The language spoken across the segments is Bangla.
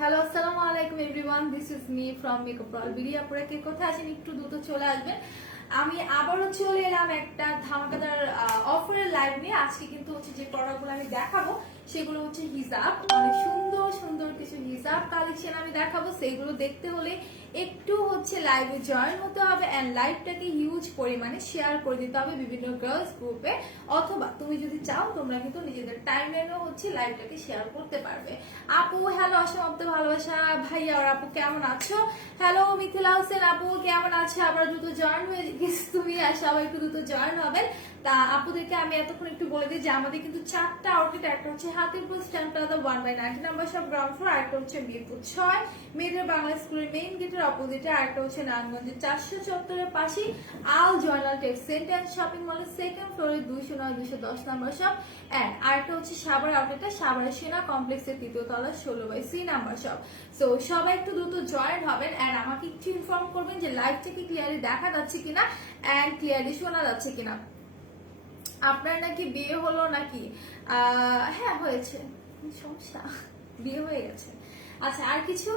হ্যালো আসসালামু আলাইকুম everyone, this is me from makeup রল BD. আপনারা কে কোথায় আছেন একটু দ্রুত চলে আসবেন। আমি আবারও চলে এলাম একটা ধামাকাদার অফারের লাইভ নিয়ে। আজকে কিন্তু হচ্ছে যে প্রোডাক্টগুলো আমি দেখাবো সেগুলো হচ্ছে হিজাব, অনেক সুন্দর সুন্দর কিছু হিজাব কালেকশন আমি দেখাবো। সেইগুলো দেখতে হলে একটু হচ্ছে লাইভে জয়েন হতে হবে এন্ড লাইভটাকে হিউজ পরিমাণে শেয়ার করে দিতে হবে বিভিন্ন গার্লস গ্রুপে, অথবা তুমি যদি চাও তোমরা কিন্তু নিজেদের টাইমলাইনেও হচ্ছে লাইভটাকে শেয়ার করতে পারবে। আপু হ্যালো, অসমাপ্ত ভালোবাসা ভাইয়া আর আপু কেমন আছো? হ্যালো মিথিলা হোসেন আপু কেমন আছো? আবার দ্রুত জয়েন হয়ে গেছি তুমি, আর সবাই একটু দ্রুত জয়েন হবেন। তা আপুদেরকে আমি এতক্ষণ একটু বলে দিই যে আমাদের কিন্তু 4টা আউটলেট, একটা হচ্ছে হাতিরপুর স্ট্যান্ড প্লাজা 1/90 নম্বর সব গ্রাউন্ড ফ্লোর, আরেকটা হচ্ছে মিরপুর 6 মেয়েদের বাংলা স্কুলের মেইন গেটের অপোজিটে, আরেকটা হচ্ছে নারায়ণগঞ্জের 474 পাশে আল জয়নাল টেক সেন্টার শপিং মলের সেকেন্ড ফ্লোরে 209 210 নম্বর সব, এন্ড আরেকটা হচ্ছে সাভার আউটলেটে সাভারের সেনা কমপ্লেক্সের 3য় তলা 16/C নাম্বার সব। সো সবাই একটু দ্রুত জয়েন হবেন এন্ড আমাকে একটু ইনফর্ম করবেন যে লাইভটা কি ক্লিয়ারলি দেখা যাচ্ছে কিনা এন্ড ক্লিয়ারলি শোনা যাচ্ছে কিনা। আপনার নাকি বিয়ে হলো নাকি? হ্যাঁ হয়েছে, সমস্যা, বিয়ে হয়ে গেছে। আচ্ছা আর কিছু?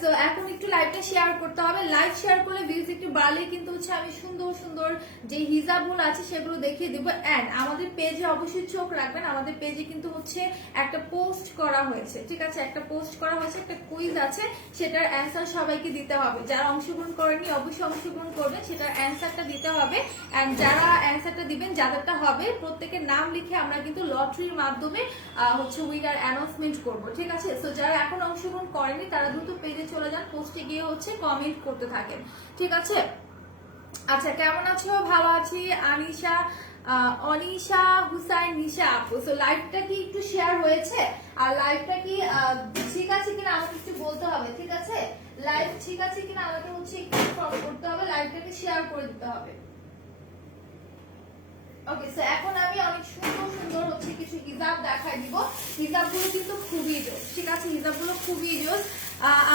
সো এখন একটু লাইভটা শেয়ার করতে হবে। লাইভ শেয়ার করলে ভিউজ একটু বাড়লে কিন্তু হচ্ছে আমি সুন্দর সুন্দর যে হিজাবগুলো আছে সেগুলো দেখিয়ে দিব। এন্ড আমাদের পেজে অবশ্যই চোখ রাখবেন, আমাদের পেজে কিন্তু হচ্ছে একটা পোস্ট করা হয়েছে, ঠিক আছে? একটা পোস্ট করা হয়েছে, একটা কুইজ আছে, সেটার অ্যান্সার সবাইকে দিতে হবে। যারা অংশগ্রহণ করেনি অবশ্যই অংশগ্রহণ করবেন, সেটার অ্যান্সারটা দিতে হবে। এন্ড যারা অ্যান্সারটা দিবেন, যাদেরটা হবে প্রত্যেকের নাম লিখে আমরা কিন্তু লটারির মাধ্যমে হচ্ছে উইনার অ্যানাউন্সমেন্ট করব, ঠিক আছে? সো যারা এখন অংশগ্রহণ করেনি তারা দ্রুত পেজে চলে যান, পোস্টে গিয়ে হচ্ছে কমেন্ট করতে থাকেন, ঠিক আছে? আচ্ছা কেমন আছো? ভালো আছি। আনিশা অনিশা হুসাইন নিশা আপু, সো লাইভটা কি একটু শেয়ার হয়েছে? আর লাইভটা কি ঠিক আছে কিনা আমাকে একটু বলতে হবে, ঠিক আছে? লাইভ ঠিক আছে কিনা আমাকে হচ্ছে একটু ইনফর্ম করতে হবে, লাইভটাকে শেয়ার করে দিতে হবে। ওকে, সো এখন আমি অনেক সুন্দর সুন্দর হচ্ছে কিছু হিজাব দেখাই দিব। হিজাবগুলো কিন্তু খুবই জোস, ঠিক আছে? হিজাবগুলো খুবই জোস।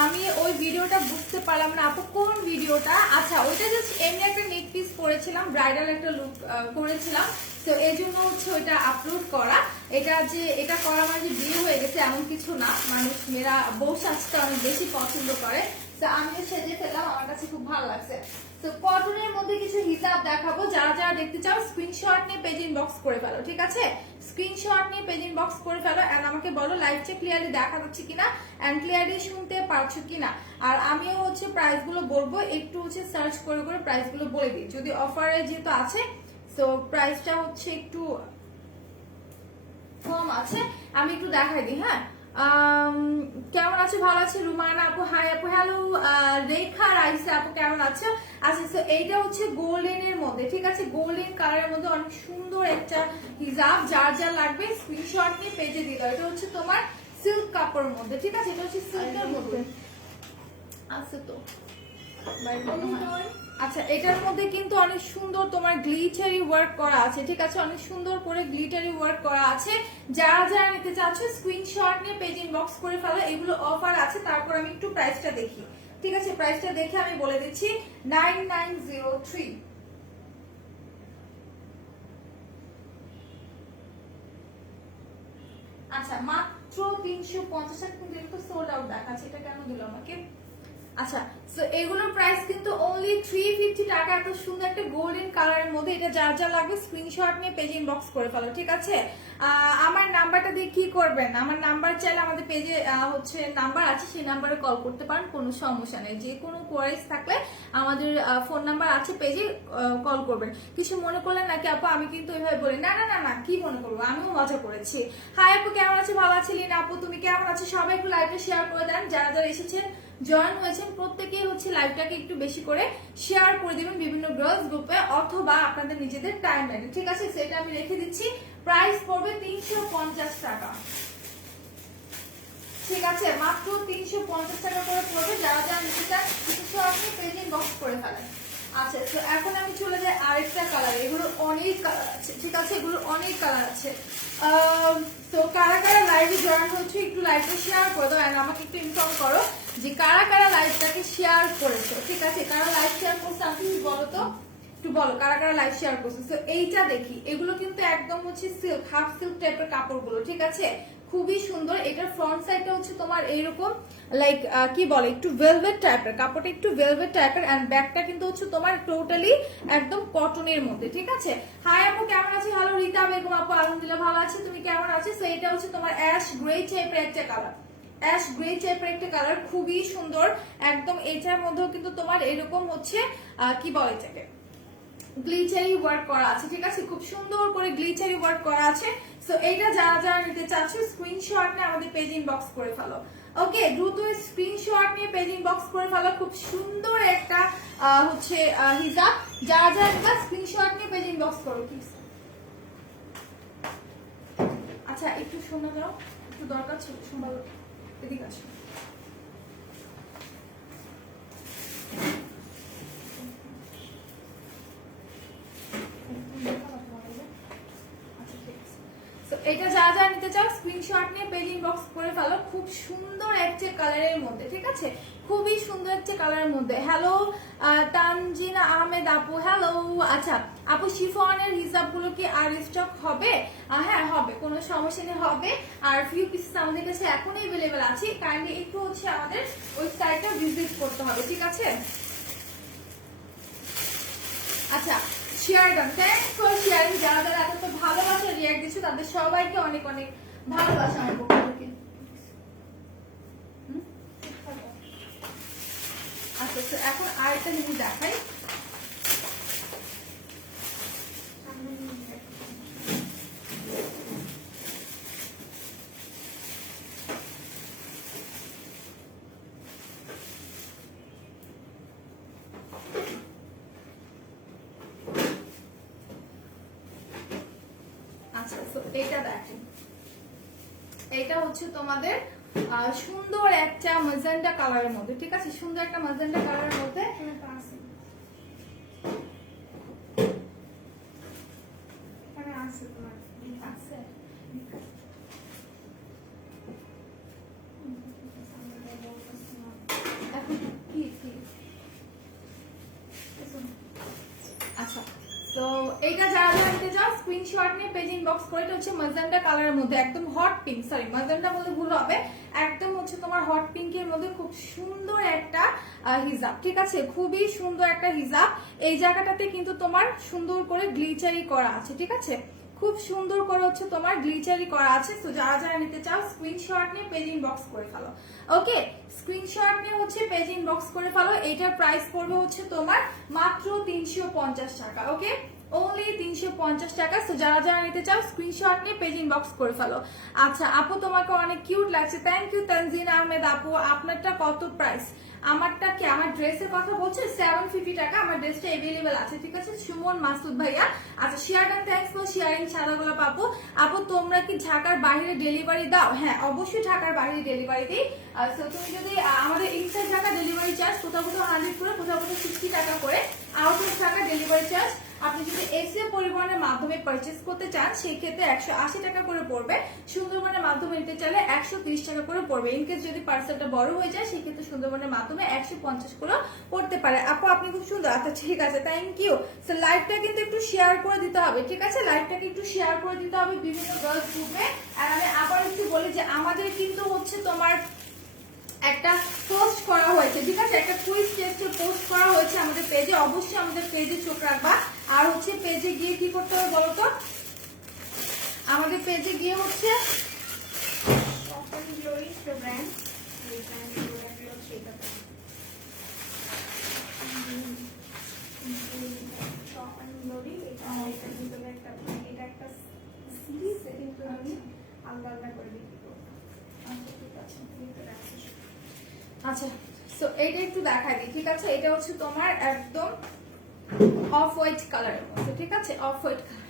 আমি ওই ভিডিওটা বুঝতে পারলাম না আপু কোন ভিডিওটা। আচ্ছা ওইটা জাস্ট এমনি একটা নেক পিস করেছিলাম, ব্রাইডাল একটা লুক করেছিলাম, তো এই জন্য হচ্ছে ওইটা আপলোড করা। এটা যে এটা করা মানে যে বিয়ে হয়ে গেছে এমন কিছু না, মানুষ মেয়েরা বউ সাজতে অনেক বেশি পছন্দ করে, তো আমিও সেজে ফেললাম, আমার কাছে খুব ভালো লাগছে। তো কটনের মধ্যে কিছু হিসাব দেখাবো, যারা যারা দেখতে চাও স্ক্রিনশট নিয়ে পেজ ইনবক্স করে ফেলো, ঠিক আছে? স্ক্রিনশট নিয়ে পেজ ইনবক্স করে ফেলো এন্ড আমাকে বলো লাইভটা ক্লিয়ারলি দেখা যাচ্ছে কিনা এন্ড ক্লিয়ারলি শুনতে পারছো কিনা। আর আমিও হচ্ছে প্রাইস গুলো বলবো, একটু হচ্ছে সার্চ করে করে প্রাইস গুলো বলে দিই, যদি অফারে যেহেতু আছে তো প্রাইসটা হচ্ছে একটু কম আছে, আমি একটু দেখাই দিই। হ্যাঁ কেমন আছো? ভালো আছি। রুমানা আপু হাই আপু হ্যালো। রেখা রাইসা আপু কেমন আছো? আচ্ছা তো এইটা হচ্ছে গোল্ডেন এর মধ্যে, ঠিক আছে? গোল্ডেন কালারের মধ্যে অনেক সুন্দর একটা হিজাব, যার যা লাগবে স্ক্রিনশট নিয়ে পেজে দিতে হবে। এটা হচ্ছে তোমার সিল্ক কাপড়ের মধ্যে, ঠিক আছে? এটা হচ্ছে সিল্কের মধ্যে আছে তো। আচ্ছা এটার মধ্যে কিন্তু অনেক সুন্দর তোমার গ্লিটারি ওয়ার্ক করা আছে, ঠিক আছে? অনেক সুন্দর করে গ্লিটারি ওয়ার্ক করা আছে। যারা যারা নিতে চাচ্ছ স্ক্রিনশট নিয়ে পেজ ইনবক্স করে ফেলো, এগুলো অফার আছে। তারপর আমি একটু প্রাইসটা দেখি, ঠিক আছে? প্রাইসটা দেখে আমি বলে দিচ্ছি 9903। আচ্ছা মাত্র 350 কিন্তু এটা তো সোল্ড আউট দেখাচ্ছে, এটা কেন দিল আমাকে? আচ্ছা সো এগুলোর প্রাইস কিন্তু অনলি 350 টাকা। এত সুন্দর একটা গোল্ডেন কালারের মধ্যে, এটা যার যা লাগবে স্ক্রিনশট নিয়ে পেজে ইনবক্স করে ফেলো, ঠিক আছে? আমার নাম্বারটা দিয়ে কি করবেন, আমার নাম্বার চাইলে আমাদের পেজে হচ্ছে নাম্বার আছে, সেই নাম্বারে কল করতে পারেন, কোনো সমস্যা নেই। যে কোনো কোয়ারিজ থাকলে আমাদের ফোন নাম্বার আছে পেজে, কল করবেন। কিছু মনে করলেন নাকি আপু? আমি কিন্তু ওইভাবে বলি না, না না না, কি মনে করবো, আমিও মজা করেছি। হাই আপু কেমন আছো? ভালো আছি। লিনা আপু তুমি কেমন আছো? সবাই একটু লাইভটা শেয়ার করে দেন, যারা যারা এসেছেন জয়েন হয়েছেন প্রত্যেকেই হচ্ছে লাইভটাকে একটু বেশি করে শেয়ার করে দিবেন বিভিন্ন গার্লস গ্রুপে অথবা আপনাদের নিজেদের টাইমলাইনে, ঠিক আছে? সেটা আমি রেখে দিচ্ছি। প্রাইস পড়বে 350 টাকা, ঠিক আছে? মাত্র 350 টাকা করে পড়বে। যারা যারা নিতে চান কিছু আপনি পেজ ইনবক্স করে ফেলেন। আচ্ছা তো এখন আমি চলে যাই আরেকটা কালার। এগুলো অনেক কালার আছে, ঠিক আছে? এগুলো অনেক কালার আছে। তো কারা কারা লাইভে জয়েন হচ্ছে একটু লাইভটা শেয়ার করে দাও এন্ড আমাকে একটু ইনফর্ম করো যে কারা কারা লাইভটাকে শেয়ার করেছো, ঠিক আছে? কারা লাইভ শেয়ার করছে আপনি বলো তো। একটু বলো কারা কারা লাইভ শেয়ার করছে। তো এইটা দেখি, এগুলো কিন্তু একদম হচ্ছে সিল্ক, হাফ সিল্ক টাইপের কাপড়গুলো, ঠিক আছে, খুবই সুন্দর। এটার ফ্রন্ট সাইডটা হচ্ছে তোমার এইরকম লাইক কি বলে একটু ভেলভেট টাইপের, কাপড়টা একটু ভেলভেট টাইপের, এন্ড ব্যাকটা কিন্তু হচ্ছে তোমার টোটালি একদম কটনের মধ্যে, ঠিক আছে। হাই আপু কেমন আছো? হ্যালো রীতা বেগম আপু, আলহামদুলিল্লাহ ভালো আছি, তুমি কেমন আছো? তো এটা হচ্ছে তোমার অ্যাশ গ্রে টাইপের একটা কালার, অ্যাশ গ্রে টাইপের একটা কালার, খুবই সুন্দর একদম। এটার মধ্যেও কিন্তু তোমার এরকম হচ্ছে কি বলে এটাকে গ্লিটারি ওয়ার্ক করা আছে, ঠিক আছে, খুব সুন্দর করে গ্লিটারি ওয়ার্ক করা আছে। সো এইটা যারা যারা নিতে চাচ্ছ স্ক্রিনশট নিয়ে আমাদের পেজ ইনবক্স করে ফেলো। ওকে, দ্রুত স্ক্রিনশট নিয়ে পেজ ইনবক্স করে ফেলো। খুব সুন্দর একটা হচ্ছে হিজাব, যারা যারা নিতে স্ক্রিনশট নিয়ে পেজ ইনবক্স করো প্লিজ। আচ্ছা একটু শোনা যাও, একটু দরকার ছিল, শোনা, এদিকে আসো। এটা যা যা নিতে চাও স্ক্রিনশট নিয়ে পেজ ইনবক্স করে ফেলো। খুব সুন্দর একটা কালারের মধ্যে, ঠিক আছে, খুবই সুন্দর একটা কালারের মধ্যে। হ্যালো তানজিনা আহমেদ আপু, হ্যালো। আচ্ছা আপু শিফনের হিসাবগুলো কি আর স্টক হবে? হ্যাঁ হবে, কোনো সমস্যা নেই, হবে। আর ফিউ পিসেস আমাদের কাছে এখন अवेलेबल আছে, কাইন্ডলি একটু হচ্ছে আমাদের ওয়েবসাইটটা ভিজিট করতে হবে, ঠিক আছে। আচ্ছা share done, thanks for sharing. যারা যারা এত ভালোবাসা রিঅ্যাক্ট দিচ্ছ তাদের সবাইকে অনেক অনেক ভালোবাসা আমার পক্ষ থেকে। আচ্ছা তো এখন আরেকটা জিনিস দেখাই। আচ্ছা তো এটা দেখেন, এটা হচ্ছে তোমাদের সুন্দর একটা ম্যাজেন্টা কালারের মধ্যে, ঠিক আছে, সুন্দর একটা ম্যাজেন্টা কালারের মধ্যে। আচ্ছা তো এইটা যারা যারা নিতে চাও স্ক্রিনশট নিয়ে পেজ ইনবক্স করে। এটা হচ্ছে ম্যাজেন্টা কালারের মধ্যে, একদম হট পিঙ্ক, সরি ম্যাজেন্টা বলতে ভুল হবে, একদম হচ্ছে তোমার হট পিঙ্কের মধ্যে খুব সুন্দর একটা হিজাব, ঠিক আছে, খুবই সুন্দর একটা হিজাব। এই জায়গাটাতে কিন্তু তোমার সুন্দর করে গ্লিটারি করা আছে, ঠিক আছে, খুব সুন্দর করে হচ্ছে তোমার গ্লিটারি করা আছে। তো যারা যারা নিতে চাও স্ক্রিনশট নিয়ে পেজ ইনবক্স করে ফেলো। ওকে, স্ক্রিনশট নিয়ে হচ্ছে পেজ ইনবক্স করে ফেলো। এটার প্রাইস পড়বে হচ্ছে তোমার মাত্র 350 টাকা। ওকে, only 350 টাকা। তো যারা যারা নিতে চাও স্ক্রিনশট নিয়ে পেজ ইনবক্স করে ফেলো। আচ্ছা আপু তোমাকে অনেক কিউট লাগছে, থ্যাংক ইউ তানজিন আহমেদ আপু। আপনারটা কত প্রাইস? আমারটা কি, আমার ড্রেসের কথা বলছে 750 টাকা, আমার ড্রেসটা अवेलेबल আছে, ঠিক আছে। সুমন মাসুদ ভাইয়া, আচ্ছা share done, thanks for sharing. সাদা গোলাপ আপু, আপু তোমরা কি ঢাকার বাইরে ডেলিভারি দাও? হ্যাঁ অবশ্যই ঢাকার বাইরে ডেলিভারি দিই। সো তুমি যদি আমাদের ইনসাইড ঢাকা ডেলিভারি চার্জ কোথাও কোথাও 100 করে, কোথাও কোথাও 60 টাকা করে, out of Dhaka delivery charge আপনি যদি এসিও পরিবহনের মাধ্যমে পারচেজ করতে চান সেই ক্ষেত্রে 180 টাকা করে পড়বে। সুন্দরবনের মাধ্যমে নিতে চাইলে 130 টাকা করে পড়বে। ইনকেস যদি পার্সেলটা বড় হয়ে যায় সেই ক্ষেত্রে সুন্দরবনের মাধ্যমে 150 করে পড়তে পারে। আপু আপনি খুব সুন্দর, আচ্ছা ঠিক আছে, থ্যাংক ইউ। সো লাইভটা কিন্তু একটু শেয়ার করে দিতে হবে, ঠিক আছে, লাইভটাকে একটু শেয়ার করে দিতে হবে বিভিন্ন গার্লস গ্রুপে। আর আমি আবার একটু বলি যে আমাদের কিন্তু হচ্ছে তোমার একটা পোস্ট করা হয়েছে, ঠিক আছে, একটা কুইজ টেস্টের পোস্ট করা হয়েছে আমাদের পেজে, অবশ্যই আমাদের পেজে চোখ রাখবা। আর হচ্ছে পেজে গিয়ে কি করতে হবে বলো তো, আমাদের পেজে গিয়ে হচ্ছে আচ্ছা সো এইটা একটু দেখাই দিই, ঠিক আছে, এটা হচ্ছে তোমার একদম অফ হোয়াইট কালারের মধ্যে, ঠিক আছে, অফ হোয়াইট কালার।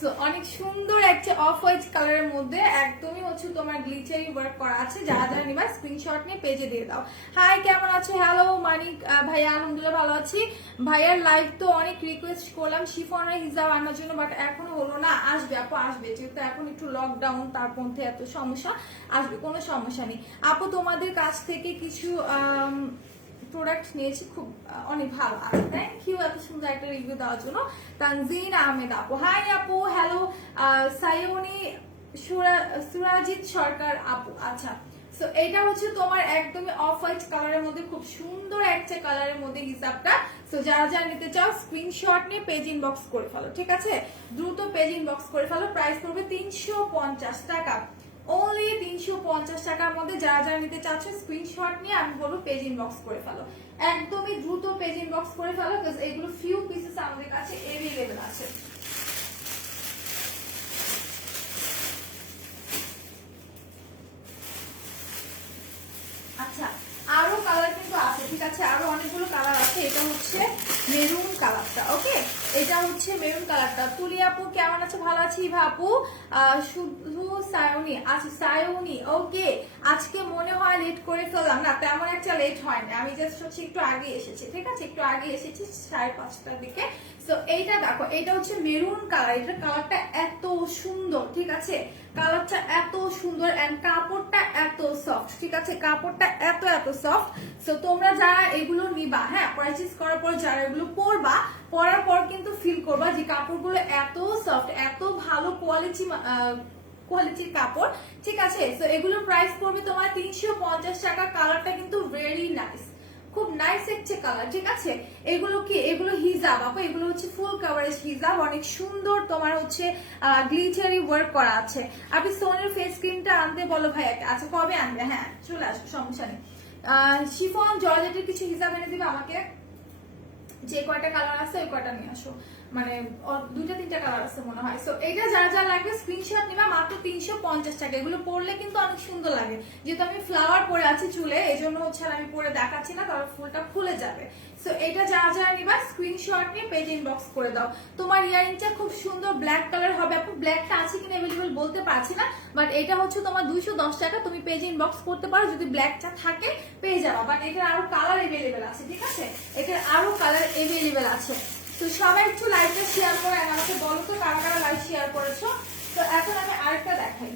সো অনেক সুন্দর একটা অফ হোয়াইট কালারের মধ্যে একদমই হচ্ছে তোমার গ্লিটারি ওয়ার্ক করা আছে। যারা যারা নিবা স্ক্রিনশট নিয়ে পেজে দিয়ে দাও। হাই কেমন আছো? হ্যালো মানিক ভাইয়া, আলহামদুলিল্লাহ ভালো আছি। ভাইয়ার লাইভ তো অনেক রিকোয়েস্ট করলাম শিফনের হিজাব আনার জন্য, বাট এখনো হলো না। আসবে আপু, আসবে, যেহেতু এখন একটু লকডাউন, তার মধ্যে এত সমস্যা, আসবে, কোনো সমস্যা নেই আপু। তোমাদের কাছ থেকে কিছু প্রোডাক্ট নিয়েছি, খুব অনেক ভালো। আর থ্যাংক ইউ এত সুন্দর একটা রিভিউ দেওয়ার জন্য। তানজিন আহমেদ আপু, হাই আপু, হ্যালো। সায়নী সুরাজিৎ সরকার আপু, আচ্ছা। সো এটা হচ্ছে তোমার একদমই অফ হোয়াইট কালারের মধ্যে, খুব সুন্দর একটা কালারের মধ্যে হিসাবটা। সো যারা যারা নিতে চাও স্ক্রিনশট নিয়ে পেজ ইনবক্স করে ফেলো, ঠিক আছে? দ্রুত পেজ ইনবক্স করে ফেলো। প্রাইস পড়বে 350 টাকা, অনলি 350 টাকার মধ্যে। যারা যারা নিতে চাচ্ছ স্ক্রিনশট নিয়ে আমি বলবো পেজ ইনবক্স করে ফেলো, একদমই দ্রুত পেজ ইনবক্স করে ফেলো, বিকজ এগুলো ফিউ পিসেস আমাদের কাছে এভেলেবেল আছে। আচ্ছা, আরো কালার কিন্তু আছে, ঠিক আছে? আরো অনেকগুলো কালার আছে। এটা হচ্ছে মেরুন কালারটা, ওকে? এটা হচ্ছে মেরুন কালারটা। তুলি আপু কেমন আছো? ভালো আছি। ইভা আপু, শুধু সায়নী, আচ্ছা সায়নী, ওকে। আজকে মনে হয় লেট করে ফেললাম, না তেমন একটা লেট হয়নি, আমি জাস্ট হচ্ছে একটু আগে এসেছি, ঠিক আছে? একটু আগে এসেছি 5:30টার দিকে। সো এইটা দেখো, এটা হচ্ছে মেরুন কালার, এটা কালারটা এত সুন্দর, ঠিক আছে? কালারটা এত সুন্দর এন্ড কাপড়টা এত সফট, ঠিক আছে? কাপড়টা এত এত সফট। সো তোমরা যারা এগুলো নিবা, হ্যাঁ, পারচেজ করার পর যারা এগুলো পরবা, পরার পর কিন্তু ফিল করবা যে কাপড়গুলো এত সফট, এত ভালো কোয়ালিটির কাপড়, ঠিক আছে? সো এগুলোর প্রাইস পড়বে তোমার 350 টাকা। কালারটা কিন্তু ভেরি নাইস, খুব নাইস একটা কালার, ঠিক আছে? এগুলো কি? এগুলো হিজাব আপু, এগুলো হচ্ছে ফুল কভারেজ হিজাব, অনেক সুন্দর। তোমার হচ্ছে গ্লিটারি ওয়ার্ক করা আছে। আপনি সোনের ফেস ক্রিমটা আনতে বলো ভাইয়াকে। আচ্ছা, কবে আনবে? হ্যাঁ, চলে আসো, সমস্যা নেই। শিফন জর্জেটের কিছু হিসাব এনে দিবে আমাকে, যে কয়টা কালার আছে ওই কয়টা নিয়ে আসো, মানে 2-3টা কালার আছে মনে হয়। সো এটা যা যা লাগবে স্ক্রিনশট নিবা, মাত্র 350 টাকা। এগুলো পরলে কিন্তু অনেক সুন্দর লাগে, যেহেতু আমি ফ্লাওয়ার পরে আছি চুলে, এই জন্য হচ্ছে আমি পরে দেখাচ্ছি না, কারণ ফুলটা খুলে যাবে। সো এটা যা যা নিবা স্ক্রিনশট নিয়ে পেজ ইনবক্স করে দাও। তোমার ইয়ারিংটা খুব সুন্দর ব্ল্যাক কালার হবে আপু, ব্ল্যাকটা আছে কিনা अवेलेबल বলতে পারছি না, বাট এটা হচ্ছে তোমার 210 টাকা। তুমি পেজ ইনবক্স করতে পারো, যদি ব্ল্যাকটা থাকে পেয়ে যাবা, বাট এটার আরো কালার अवेलेबल আছে, ঠিক আছে? এটার আরো কালার अवेलेबल আছে। তো সবাই একটু লাইভটা শেয়ার করো, আমাকে বলো তো কারা কারা লাইভ শেয়ার করেছো। তো এখন আমি আরেকটা দেখাই,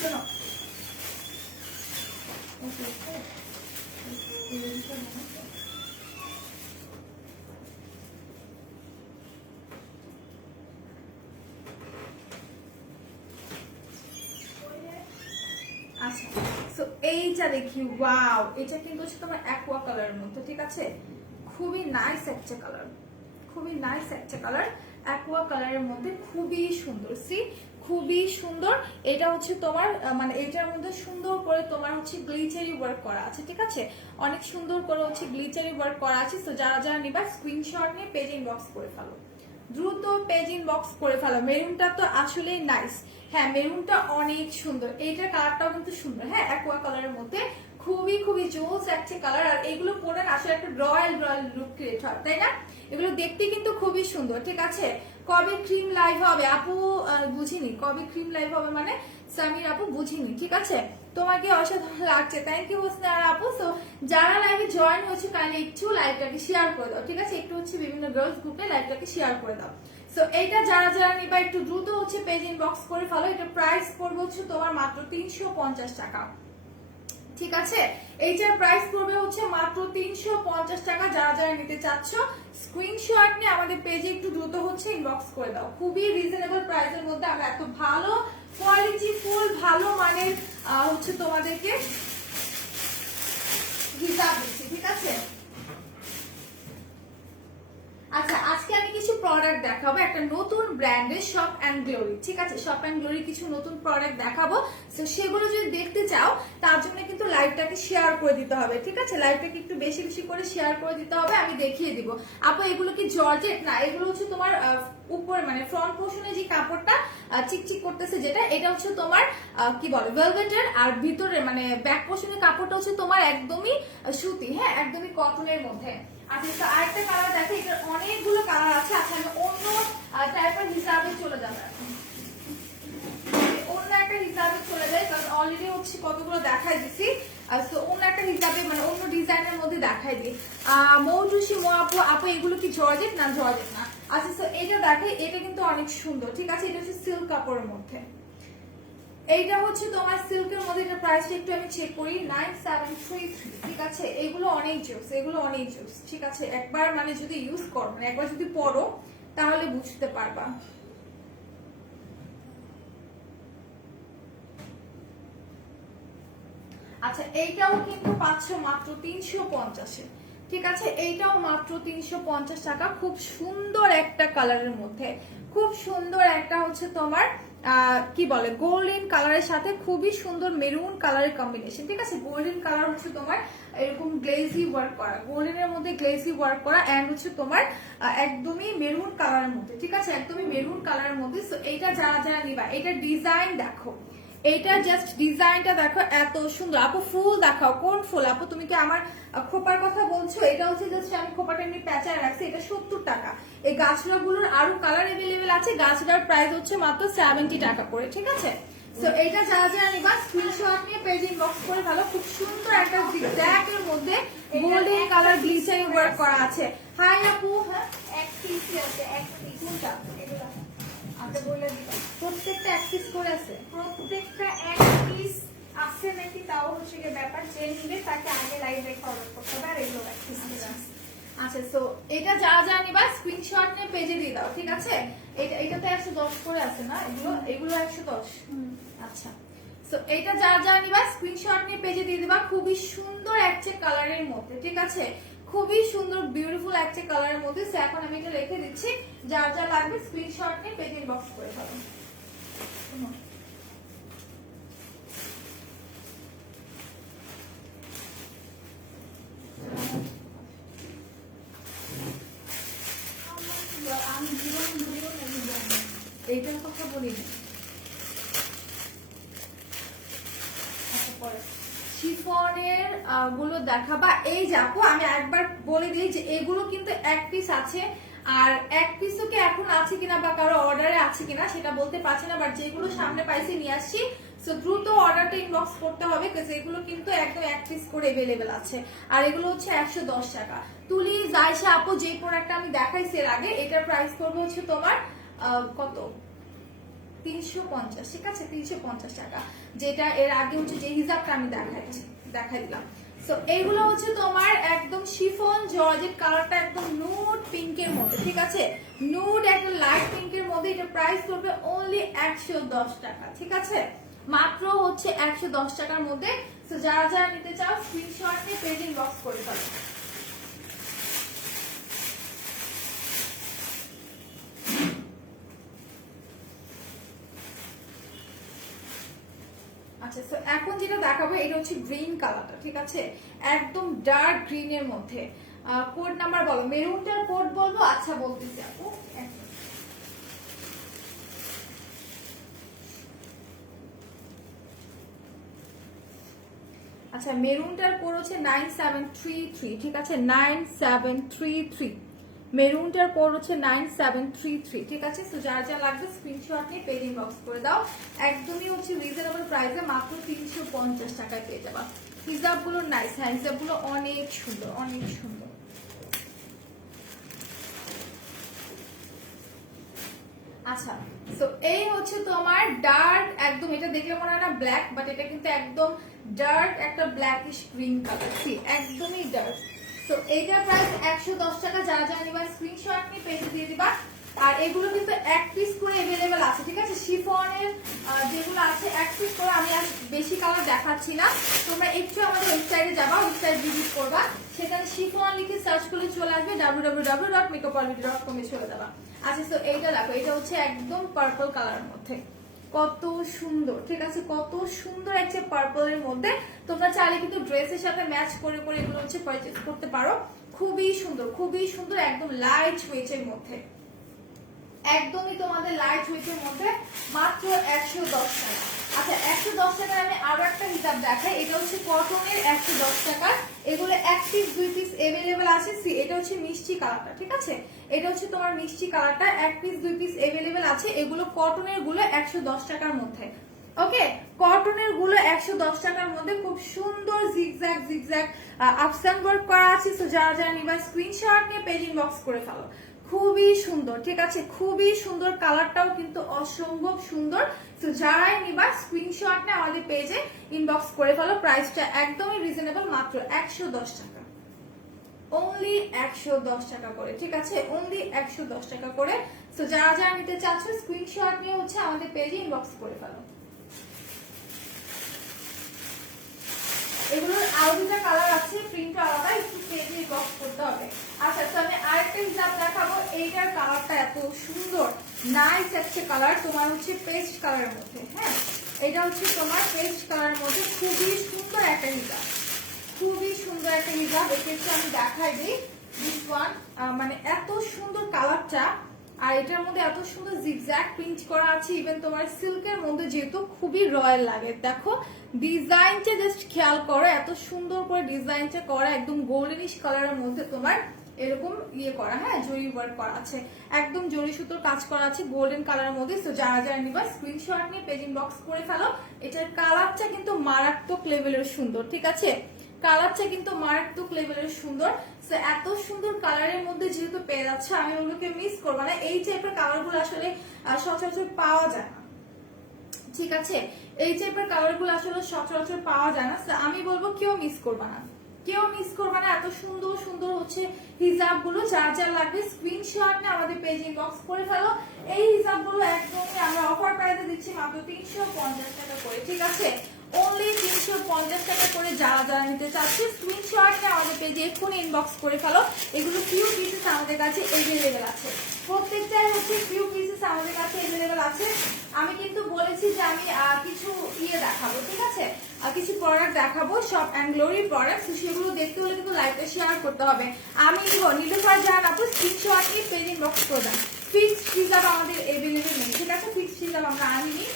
শোনো। আচ্ছা, সো এইটা দেখি, ওয়াও, এটা কিন্তু হচ্ছে তোমার অ্যাকোয়া কালারের মধ্যে, ঠিক আছে? খুবই নাইস একটা কালার, খুবই নাইস একটা কালার, অ্যাকোয়া কালারের মধ্যে খুবই সুন্দর। সি, খুবই সুন্দর। এটা হচ্ছে তোমার মানে এটার মধ্যে সুন্দর করে তোমার হচ্ছে গ্লিটারি ওয়ার্ক করা আছে, ঠিক আছে? অনেক সুন্দর করে হচ্ছে গ্লিটারি ওয়ার্ক করা আছে। তো যারা যারা নিবা স্ক্রিনশট নিয়ে পেজ ইনবক্স করে ফেলো, দ্রুত পেজ ইনবক্স করে ফেলো। মেরুনটা তো আসলেই নাইস, হ্যাঁ মেরুনটা অনেক সুন্দর, এইটার কালারটাও কিন্তু সুন্দর, হ্যাঁ অ্যাকোয়া কালারের মধ্যে খুবই খুবই জোস একটা কালার। আর এগুলো পরে আসলে একটা রয়্যাল রয়্যাল লুক ক্রিয়েট হয়, তাই না? এগুলো দেখতে কিন্তু খুবই সুন্দর, ঠিক আছে? কবে ক্রিম লাইভ হবে আপু? বুঝিনি কবে ক্রিম লাইভ হবে, মানে সামির আপু বুঝিনি, ঠিক আছে? তোমাকে অসাধারণ লাগছে, থ্যাংক ইউ হোসনা আপু। সো যারা লাইভে জয়েন হচ্ছে কাইন্ডলি একটু লাইভটাকে শেয়ার করে দাও, ঠিক আছে? একটু হচ্ছে বিভিন্ন গার্লস গ্রুপে লাইভটাকে শেয়ার করে দাও। সো এইটা যারা যারা নিবা একটু দ্রুত হচ্ছে পেজ ইনবক্স করে ফেলো। এটা প্রাইস পড়বে হচ্ছে তোমার মাত্র 350 টাকা, ঠিক আছে? এইটার প্রাইস পড়বে হচ্ছে মাত্র 350 টাকা। যারা যারা নিতে চাচ্ছ স্ক্রিনশট নিয়ে আমাদের পেজে একটু দ্রুত হচ্ছে ইনবক্স করে দাও। খুবই রিজনেবল প্রাইসের মধ্যে আমরা এত ভালো কোয়ালিটি ফুল ভালো মানের হচ্ছে তোমাদেরকে হিসাব দিচ্ছি, ঠিক আছে? আচ্ছা, আজকে আমি কিছু প্রোডাক্ট দেখাবো একটা নতুন ব্র্যান্ডের শপ অ্যান্ড গ্লোরি, ঠিক আছে? শপ অ্যান্ড গ্লোরি কিছু নতুন প্রোডাক্ট দেখাবো। তো সেগুলো যদি দেখতে চাও তার জন্য কিন্তু লাইভটাকে শেয়ার করে দিতে হবে, ঠিক আছে? লাইভটাকে একটু বেশি বেশি করে শেয়ার করে দিতে হবে, আমি দেখিয়ে দিব। আপু এগুলো কি জর্জেট? না, এগুলো হচ্ছে তোমার উপরে মানে ফ্রন্ট পোর্শনে যে কাপড়টা চিকচিক করতেছে যেটা, এটা হচ্ছে তোমার কি বলে ভেলভেটের, আর ভিতরে মানে ব্যাক পোর্শনের কাপড়টা হচ্ছে তোমার একদমই সুতি, হ্যাঁ একদমই কটনের মধ্যে। আচ্ছা, আরেকটা কালার দেখো, এটার অনেকগুলো কালার আছে। আচ্ছা, আমি অন্য টাইপের হিসাবে চলে যাবো এখন, অন্য একটা হিসাবে চলে যাই, কারণ অলরেডি হচ্ছে কতগুলো দেখাই দিছি। তো অন্য একটা হিসাবে মানে অন্য ডিজাইনের মধ্যে দেখাই দিই। মৌজুসি আপু, আপু এগুলো কি জর্জেট? না জর্জেট না। আচ্ছা, তো এটা দেখে, এটা কিন্তু অনেক সুন্দর, ঠিক আছে? এটা হচ্ছে সিল্ক কাপড়ের মধ্যে, এইটা হচ্ছে তোমার সিল্কের মধ্যে, এটা প্রাইসটা একটু আমি চেক করি 9733, ঠিক আছে। এগুলো অনেক জোস, এগুলো অনেক জোস, ঠিক আছে। একবার মানে যদি ইউজ করো, মানে একবার যদি পরো তাহলে বুঝতে পারবা। আচ্ছা এইটাও কিন্তু পাচ্ছ মাত্র 350-এ, ঠিক আছে। এইটাও মাত্র 350 টাকা। খুব সুন্দর একটা কালারের মধ্যে, খুব সুন্দর একটা হচ্ছে তোমার কি বলে গোল্ডেন কালারের সাথে খুবই সুন্দর মেরুন কালারের কম্বিনেশন, ঠিক আছে। গোল্ডেন কালার হচ্ছে তোমার এরকম গ্লেজি ওয়ার্ক করা, গোল্ডেনের মধ্যে গ্লেজি ওয়ার্ক করা, এন্ড হচ্ছে তোমার একদমই মেরুন কালারের মধ্যে, ঠিক আছে, একদমই মেরুন কালারের মধ্যে। সো এইটা যারা যারা নিবা, এটা ডিজাইন দেখো, এইটা জাস্ট ডিজাইনটা দেখো এত সুন্দর। আপু ফুল দেখাও, কোন ফুল আপু? তুমি কি আমার খোপার কথা বলছো? এটা হচ্ছে জাস্ট আমি খোপাটা এমনি প্যাঁচায় রাখছি, এটা 70 টাকা। এই গাছড়াগুলোর আরো কালার এভেলেবেল আছে, গাছড়ার প্রাইস হচ্ছে মাত্র 70 টাকা করে, ঠিক আছে। সো এইটা যারা যারা নিবা স্ক্রিনশট নিয়ে পেজ ইনবক্স করে ভালো। খুব সুন্দর একটা জিগজ্যাগের মধ্যে গোল্ডেন কালার গ্লিটারিং ওয়ার্ক করা আছে। হাই আপু, হ্যাঁ এক পিস আছে, এক পিস কোনটা? এগুলা আচ্ছা বলে দিবা, প্রত্যেকটা এক পিস করে আছে, প্রত্যেকটা এক পিস আছে নাকি তাও হচ্ছে কি ব্যাপার। যে নিবে তাকে আগে লাইভ রেখে অর্ডার করতে হবে, আর এগুলো এক পিস করে আছে। আচ্ছা সো এটা যারা যারা নিবা স্ক্রিনশট নিয়ে পেজে দিয়ে দাও, ঠিক আছে। এটাতে 110 করে আছে না, এগুলো 110। আচ্ছা সো এটা যারা যারা নিবা স্ক্রিনশট নিয়ে পেজে দিয়ে দিবা। খুবই সুন্দর একটা কালারের মধ্যে, ঠিক আছে, খুবই সুন্দর বিউটিফুল একটা কালারের মধ্যে। সো এখন আমি এটা রেখে দিচ্ছি, যার যা লাগবে স্ক্রিনশট নিয়ে পেজে ইনবক্স করে ফেলো। আমি জীবন এইটার কথা বলিনি। শিফনের গুলো দেখাবা। এই যাবো আমি একবার বলে দিই যে এগুলো কিন্তু এক পিস আছে, আর এক পিসও কি এখন আছে কিনা বা কারো অর্ডারে আছে কিনা সেটা বলতে পারছি না, বাট যেগুলো সামনে পাইছি নিয়ে আসছি। সো দ্রুত অর্ডারটা ইনবক্স করতে হবে, কারণ এগুলো কিন্তু একদম এক পিস করে अवेलेबल আছে, আর এগুলো হচ্ছে 110 টাকা। তুলি জায়সা আপু যে প্রোডাক্টটা আমি দেখাইছি এর আগে, এটার প্রাইস পড়বে হচ্ছে তোমার কত 350, ঠিক আছে, 350 টাকা। যেটা এর আগে হচ্ছে যে হিজাবটা আমি দেখাই দিলাম। সো এইগুলো হচ্ছে তোমার একদম শিফন জর্জেট, কালারটা একদম নুড পিঙ্কের মধ্যে, ঠিক আছে, নুড একটা লাইট পিঙ্কের মধ্যে। এটা প্রাইস করবে অনলি 110 টাকা, ঠিক আছে, মাত্র হচ্ছে 110 টাকার মধ্যে। সো যারা যারা নিতে চাও স্ক্রিনশট নিয়ে পেজ ইনবক্স করে ফেলো। আচ্ছা সো এখন যেটা দেখাবো এটা হচ্ছে গ্রিন কালারটা, ঠিক আছে, একদম ডার্ক গ্রিন এর মধ্যে। কোড নাম্বার বলো, মেরুনটার কোড বলবো। আচ্ছা বলতেছি আপু, আচ্ছা মেরুনটার কোড হচ্ছে 9733, ঠিক আছে, 9733। মেরুনটার কোড হচ্ছে 9733, ঠিক আছে। সো যার যা লাগবে স্ক্রিনশট নিয়ে পেজ ইনবক্স করে দাও। একদমই হচ্ছে রিজনেবল প্রাইসে মাত্র 350 টাকায় পেয়ে যাবা। হিজাবগুলো নাইস, হ্যাঁ হিজাবগুলো অনেক সুন্দর, অনেক সুন্দর। আচ্ছা সো এই হচ্ছে তোমার ডার্ক একদম, এটা দেখলে মনে হয় না ব্ল্যাক, বাট এটা কিন্তু একদম ডার্ক একটা ব্ল্যাকিশ গ্রিন কালার, একদমই ডার্ক। তো এইটা প্রাইস 110 টাকা। যারা যারা নিবা স্ক্রিনশট নিয়ে পেজে দিয়ে দিবা। আর এগুলো কিন্তু এক পিস করে अवेलेबल আছে, ঠিক আছে, শিফনের যেগুলো আছে এক পিস করে। আমি আর বেশি কালার দেখাচ্ছি না, তোমরা একটু আমাদের ওয়েবসাইটে যাবা, ওয়েবসাইট ভিজিট করবা, সেখানে শিফন লিখে সার্চ করলে চলে আসবে www.makeupalvity.com এ চলে যাবা। আচ্ছা তো এইটা দেখো, এটা হচ্ছে একদম পার্পল কালারের মধ্যে, কত সুন্দর, ঠিক আছে, কত সুন্দর একটা পার্পলের মধ্যে। তোমরা চাইলে কিন্তু ড্রেসের সাথে ম্যাচ করে করে এগুলো হচ্ছে পারচেজ করতে পারো। খুবই সুন্দর, খুবই সুন্দর, একদম লাইট ওয়েটের মধ্যে, একদমই তোমাদের লাইট ওয়েটের মধ্যে, মাত্র 110 টাকা। আচ্ছা 110 টাকায় আমি আরো একটা হিসাব দেখাই। এটা হচ্ছে কটনের 110 টাকা। এগুলো এক পিস দুই পিস अवेलेबल আছে। এটা হচ্ছে মিষ্টি কালারটা, ঠিক আছে, এটা হচ্ছে তোমার মিষ্টি কালারটা, এক পিস দুই পিস अवेलेबल আছে। এগুলো কটনের গুলো 110 টাকার মধ্যে। ওকে, কটনের গুলো 110 টাকার মধ্যে, খুব সুন্দর জিগজ্যাগ জিগজ্যাগ আফসান ওয়ার্ক করা আছে। সো যারা যারা নিবা স্ক্রিনশট নিয়ে পেজ ইনবক্স করে ফেলো। খুবই সুন্দর, ঠিক আছে, খুবই সুন্দর, কালারটাও কিন্তু অসম্ভব সুন্দর। তো যারাই নিবা স্ক্রিনশট না আমাদের পেজে ইনবক্স করে ফেলো। প্রাইসটা একদমই রিজনেবল, মাত্র 110 টাকা, অনলি 110 টাকা করে, ঠিক আছে, অনলি 110 টাকা করে। তো যারা যারা নিতে চাচ্ছ স্ক্রিনশট নিয়ে হচ্ছে আমাদের পেজে ইনবক্স করে ফেলো। এগুলোর আরো দুটা কালার আছে, প্রিন্ট আলাদা, একটু পেজে ইনবক্স করতে হবে। আচ্ছা, তো আমি আরেকটা হিসাব দেখাবো। এইটার কালারটা এত সুন্দর, নাইস একটা কালার, তোমার হচ্ছে পেস্ট কালারের মধ্যে। হ্যাঁ, এটা হচ্ছে তোমার পেস্ট কালারের মধ্যে, খুবই সুন্দর একটা হিসাব, খুবই সুন্দর একটা হিসাব। এক্ষেত্রে আমি দেখাই দিই দিস ওয়ান, মানে এত সুন্দর কালারটা, আর এটার মধ্যে এত সুন্দর জিগজ্যাগ প্রিন্ট করা আছে। ইভেন তোমার সিল্কের মধ্যে যেহেতু খুবই রয়্যাল লাগে। দেখো ডিজাইনটা জাস্ট খেয়াল করো, এত সুন্দর করে ডিজাইনটা করা, একদম গোল্ডেনিশ কালারের মধ্যে তোমার এরকম ইয়ে করা, হ্যাঁ, জরি ওয়ার্ক করা আছে, একদম জরি সুতোর কাজ করা আছে গোল্ডেন কালারের মধ্যে। তো যারা যারা নিবা স্ক্রিনশট নিয়ে পেজ ইনবক্স করে ফেলো। এটার কালারটা কিন্তু মারাত্মক লেভেলের সুন্দর, ঠিক আছে, কালারটা কিন্তু মারাত্মক লেভেলের সুন্দর। এত সুন্দর কালারের মধ্যে যেহেতু পেয়ে যাচ্ছে, আমি ওগুলোকে মিস করবো না। এই টাইপের কালার গুলো আসলে সচরাচর পাওয়া যায় না, ঠিক আছে, এই টাইপের কালার গুলো আসলে সচরাচর পাওয়া যায় না। আমি বলবো কেউ মিস করবা না, কেউ মিস করবা না। এত সুন্দর সুন্দর হচ্ছে হিজাব গুলো, যার যা লাগবে স্ক্রিনশট নিয়ে আমাদের পেজ ইনবক্স করে ফেলো। এই হিজাব গুলো একদমই আমরা অফার প্রাইসে দিচ্ছি মাত্র 350 টাকা করে, ঠিক আছে, অনলি 350 টাকা করে। যারা যারা নিতে চাচ্ছে স্ক্রিনশট নিয়ে আমাদের পেজে এক্ষুনি ইনবক্স করে ফেলো। এগুলো ফিউ পিসেস আমাদের কাছে এভেলেবেল আছে, প্রত্যেকটাই হচ্ছে ফিউ পিসেস আমাদের কাছে এভেলেবেল আছে। আমি কিন্তু বলেছি যে আমি কিছু ইয়ে দেখাবো, ঠিক আছে, কিছু প্রোডাক্ট দেখাবো, সব অ্যান্ড গ্লোরি প্রোডাক্ট। সেগুলো দেখতে হলে কিন্তু লাইভটা শেয়ার করতে হবে। আমি নিলুফার জাহান আপু স্ক্রিনশট নিয়ে পেজ ইনবক্স করে দেন। ফিক্সড হিসাব আমাদের এভেলেবেল নেই, ঠিক আছে, ফিক্সড হিসাব আমরা আনিনি,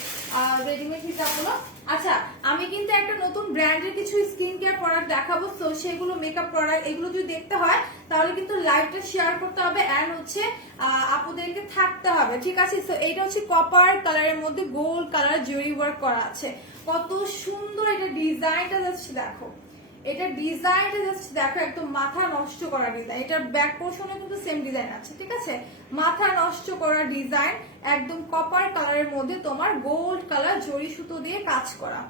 রেডিমেড হিসাব গুলো। আচ্ছা, আমি কিন্তু একটা নতুন ব্র্যান্ডের কিছু স্কিন কেয়ার প্রোডাক্ট দেখাবো। তো সেগুলো মেকআপ প্রোডাক্ট, এগুলো যদি দেখতে হয় তাহলে কিন্তু লাইভটা শেয়ার করতে হবে, এন্ড হচ্ছে আপুদেরকে থাকতে হবে, ঠিক আছে। তো এইটা হচ্ছে কপার কালারের মধ্যে গোল্ড কালার জরি ওয়ার্ক করা আছে, কত সুন্দর এটা ডিজাইনটা জাস্ট দেখো, এটা ডিজাইনটা জাস্ট দেখো, একদম মাথা নষ্ট করা ডিজাইন। এটার ব্যাক পোর্শনে কিন্তু সেম ডিজাইন আছে, ঠিক আছে, মাথা নষ্ট করা ডিজাইন, একদম কপার কালারের মধ্যে তোমার গোল্ড কালার জরি সুতো দিয়ে কাজ করা,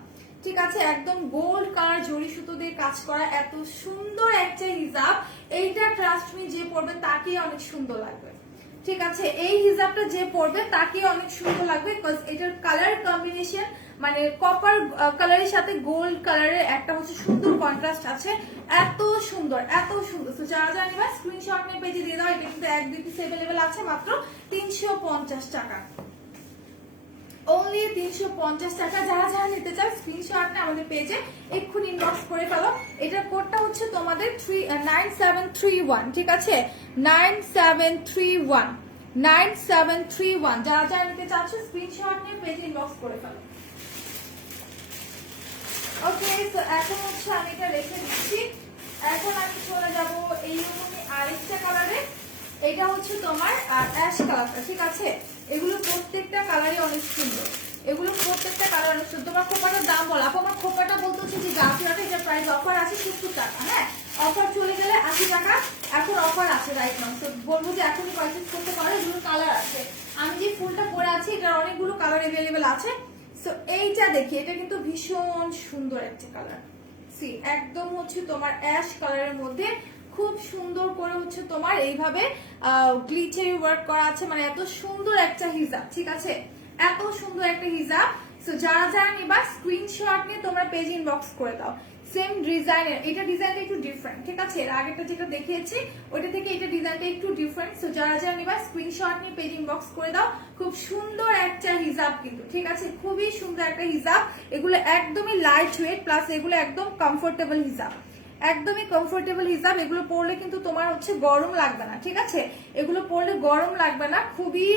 ঠিক আছে, একদম গোল্ড কালার জরি সুতো দিয়ে কাজ করা, এত সুন্দর একটা হিজাব। এইটা ট্রাস্ট মি যে পরবে তাকে অনেক সুন্দর লাগবে, ঠিক আছে, এই হিজাবটা যে পরবে তাকে অনেক সুন্দর লাগবে, বিকজ এটার কালার কম্বিনেশন মানে কপার কালারের সাথে গোল্ড কালারের একটা হচ্ছে সুন্দর কন্ট্রাস্ট আছে, এত সুন্দর, এত সুন্দর। তো যারা যারা নিবা স্ক্রিনশট নিয়ে পেজে দিয়ে দাও। এটা কিন্তু 1-2 পিস अवेलेबल আছে, মাত্র 350 টাকা, অনলি 350 টাকা। যারা যারা নিতে চাও স্ক্রিনশট নিয়ে আমাদের পেজে এক্ষুনি ইনবক্স করে ফেলো। এটার কোডটা হচ্ছে তোমাদের 9731, ঠিক আছে, 9731, 9731। যারা যারা নিতে চাচ্ছ স্ক্রিনশট নিয়ে পেজে ইনবক্স করে ফেলো। ওকে, তো এখন হচ্ছে আমি এটা রেখে দিচ্ছি। এখন আমি চলে যাব এই রকমই আরেকটা কালারে। এটা হচ্ছে তোমার অ্যাশ কালারটা, ঠিক আছে, এগুলো প্রত্যেকটা কালারই অনেক সুন্দর, এগুলো প্রত্যেকটা কালার অনেক সুন্দর। তোমার খোপাটার দাম বলো আপু। আমার খোপাটা বলতে হচ্ছে যে জাফিরাটা, এটা প্রাইস অফার আছে 70 টাকা, হ্যাঁ, অফার চলে গেলে 80 টাকা, এখন অফার আছে রাইট নাও। তো বলবো যে এখনই পারচেজ করতে পারো, এগুলো কালার আছে। আমি যে ফুলটা পরে আছি এটার অনেকগুলো কালার अवेलेबल আছে। সো এইটা দেখি, এটা কিন্তু ভীষণ সুন্দর একটা কালার, সি একদম হচ্ছে তোমার অ্যাশ কালারের মধ্যে খুব সুন্দর করে হচ্ছে তোমার এইভাবে গ্লিটারি ওয়ার্ক করা আছে, মানে এত সুন্দর একটা হিজাব, ঠিক আছে, এত সুন্দর একটা হিজাব। সো যারা যারা নিবা স্ক্রিনশট নিয়ে তোমরা পেজ ইনবক্স করে দাও। সেম ডিজাইনের, এটা ডিজাইনটা একটু ডিফারেন্ট, ঠিক আছে, এর আগেরটা যেটা দেখিয়েছি ওইটা থেকে এটা ডিজাইনটা একটু ডিফারেন্ট। সো যারা যারা নিবা স্ক্রিনশট নিয়ে পেজ ইনবক্স করে দাও। খুব সুন্দর একটা হিজাব কিন্তু, ঠিক আছে, খুবই সুন্দর একটা হিজাব। এগুলো একদমই লাইট ওয়েট, প্লাস এগুলো একদম কমফোর্টেবল হিজাব, একদমই কমফোর্টেবল হিজাব। এগুলো পরলে কিন্তু তোমার হচ্ছে গরম লাগবে না, ঠিক আছে, এগুলো পরলে গরম লাগবে না। খুবই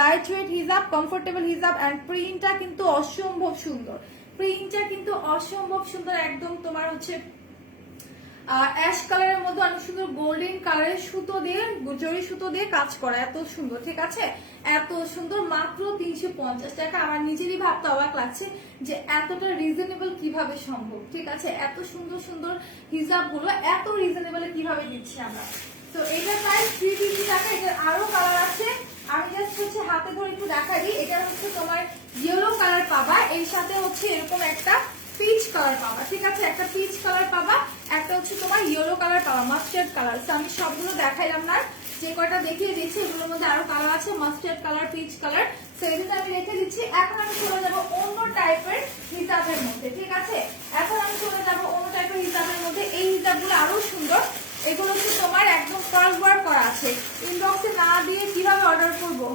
লাইট ওয়েট হিজাব, কমফোর্টেবল হিজাব, এন্ড প্রিন্টটা কিন্তু অসম্ভব সুন্দর, প্রিন্টটা কিন্তু অসম্ভব সুন্দর। একদম তোমার হচ্ছে অ্যাশ কালারের মধ্যে অনেক সুন্দর গোল্ডেন কালারের সুতো দিয়ে, জরি সুতো দিয়ে কাজ করা, এত সুন্দর, ঠিক আছে, এত সুন্দর, মাত্র 350 টাকা। আমার নিজেরই ভাবতে অবাক লাগছে যে এতটা রিজনেবল কিভাবে সম্ভব, ঠিক আছে, এত সুন্দর সুন্দর হিজাব গুলো এত রিজনেবল কিভাবে দিচ্ছি আমরা। তো এটা প্রাইস 350 টাকা। এটার আরো কালার তোমার ইয়েলো কালার পাবা, এর সাথে হচ্ছে এরকম একটা পিচ কালার পাবা, ঠিক আছে, একটা পিচ কালার পাবা, একটা হচ্ছে তোমার ইয়েলো কালার পাবা, মাস্টার্ড কালার। তো আমি সবগুলো দেখাইলাম না, যে কয়টা দেখিয়ে দিচ্ছি এগুলোর মধ্যে আরো কালার আছে, মাস্টার্ড কালার, পিচ কালার। তো এগুলো আমি রেখে দিচ্ছি। এখন আমি চলে যাবো অন্য টাইপের হিজাবের মধ্যে, ঠিক আছে, এখন আমি চলে যাবো অন্য টাইপের হিজাবের মধ্যে। এই হিজাবগুলো আরো সুন্দর, এগুলো হচ্ছে তোমার একদম কার্ভ ওয়ার্ক করা আছে। ইনবক্সে না দিয়ে কিভাবে অর্ডার করবো,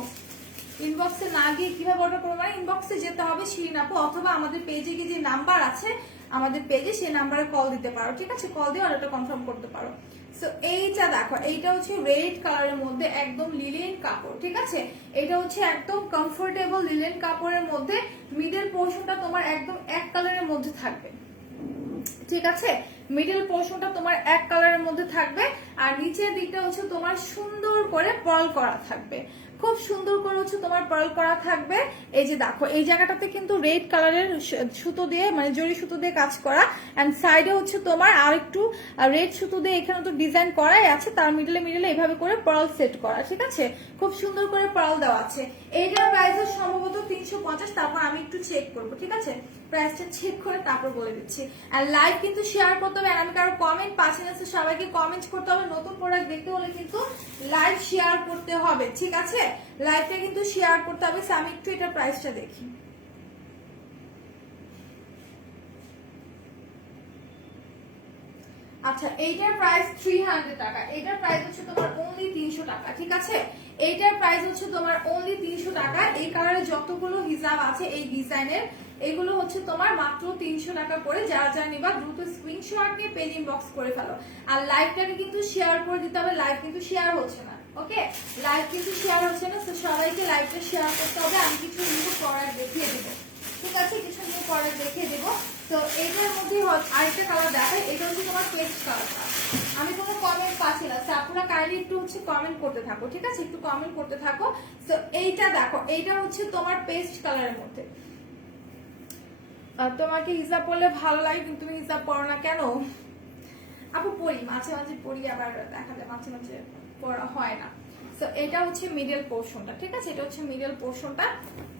ইনবক্সে না গিয়ে কিভাবে অর্ডার করবো, মানে ইনবক্সে যেতে হবে শিরিন আপু, অথবা আমাদের পেজে গিয়ে যে নাম্বার আছে আমাদের পেজে, সেই নাম্বারে কল দিতে পারো, ঠিক আছে, কল দিয়ে অর্ডারটা কনফার্ম করতে পারো। সো এইটা দেখো, এইটা হচ্ছে রেড কালারের মধ্যে একদম লিলেন কাপড়, ঠিক আছে, এটা হচ্ছে একদম কমফোর্টেবল লিলেন কাপড়ের মধ্যে, মিডল পোর্শনটা তোমার একদম এক কালারের মধ্যে থাকবে, ঠিক আছে, মিডল পোর্শনটা তোমার এক কালারের মধ্যে থাকবে, আর নিচের দিকটা হচ্ছে তোমার সুন্দর করে পার্ল করা থাকবে, খুব সুন্দর করে হচ্ছে তোমার পার্ল করা থাকবে। এই যে দেখো, এই জায়গাটাতে কিন্তু রেড কালারের সুতো দিয়ে, মানে জরি সুতো দিয়ে কাজ করা, এন্ড সাইডে হচ্ছে তোমার আরেকটু রেড সুতো দিয়ে এখানে তো ডিজাইন করাই আছে, তার মিডলে মিডলে এইভাবে করে পার্ল সেট করা, ঠিক আছে, খুব সুন্দর করে পার্ল দেওয়া আছে। এইটার প্রাইস সম্ভবত 350, তারপর আমি একটু চেক করবো, ঠিক আছে, প্রাইসটা চেক করে তারপর বলে দিচ্ছি। আর লাইভ কিন্তু শেয়ার করতে হবে, আর আমি কারো কমেন্ট পাচ্ছি না, সবাইকে কমেন্ট করতে হবে, নতুন প্রোডাক্ট দেখতে হলে কিন্তু লাইভ শেয়ার করতে হবে, ঠিক আছে, লাইভটা কিন্তু শেয়ার করতে হবে। আমি একটু এটা প্রাইসটা দেখি। আচ্ছা, এইটার প্রাইস 300 টাকা, এইটার প্রাইস হচ্ছে তোমার অনলি 300 টাকা, ঠিক আছে, এইটার প্রাইস হচ্ছে তোমার অনলি 300 টাকা। এই কালারের যতগুলো হিজাব আছে এই ডিজাইনের, এগুলো হচ্ছে তোমার মাত্র 300 টাকা করে। যারা যারা নিবা দ্রুত স্ক্রিনশট নিয়ে পেজ ইনবক্স করে ফেলো। আর লাইভটাকে কিন্তু শেয়ার করে দিতে হবে, লাইভ কিন্তু শেয়ার হচ্ছে না, ওকে, লাইভ কিন্তু শেয়ার হচ্ছে না, তো সবাইকে লাইভটা শেয়ার করতে হবে। আমি কিছু নিউ প্রোডাক্ট দেখিয়ে দেবো, ঠিক আছে, কিছু নিউ প্রোডাক্ট দেখিয়ে দেবো। তো এটার মধ্যে আরেকটা কালার দেখাই, এটা হচ্ছে তোমার পেস্ট কালারটা। আমি কোনো কমেন্ট পাচ্ছি না, আপনারা কাইন্ডলি একটু হচ্ছে কমেন্ট করতে থাকো, ঠিক আছে, একটু কমেন্ট করতে থাকো। তো এইটা দেখো, এইটা হচ্ছে তোমার পেস্ট কালারের মধ্যে। তোমাকে হিজাব পরলে ভালো লাগে, কিন্তু তুমি হিজাব পরো না কেন? আপু পরি, মাঝে মাঝে পরি, আবার দেখা যায় মাঝে মাঝে পরা হয় না। তো এটা হচ্ছে মিডল পোর্শনটা, ঠিক আছে, এটা হচ্ছে মিডল পোর্শনটা,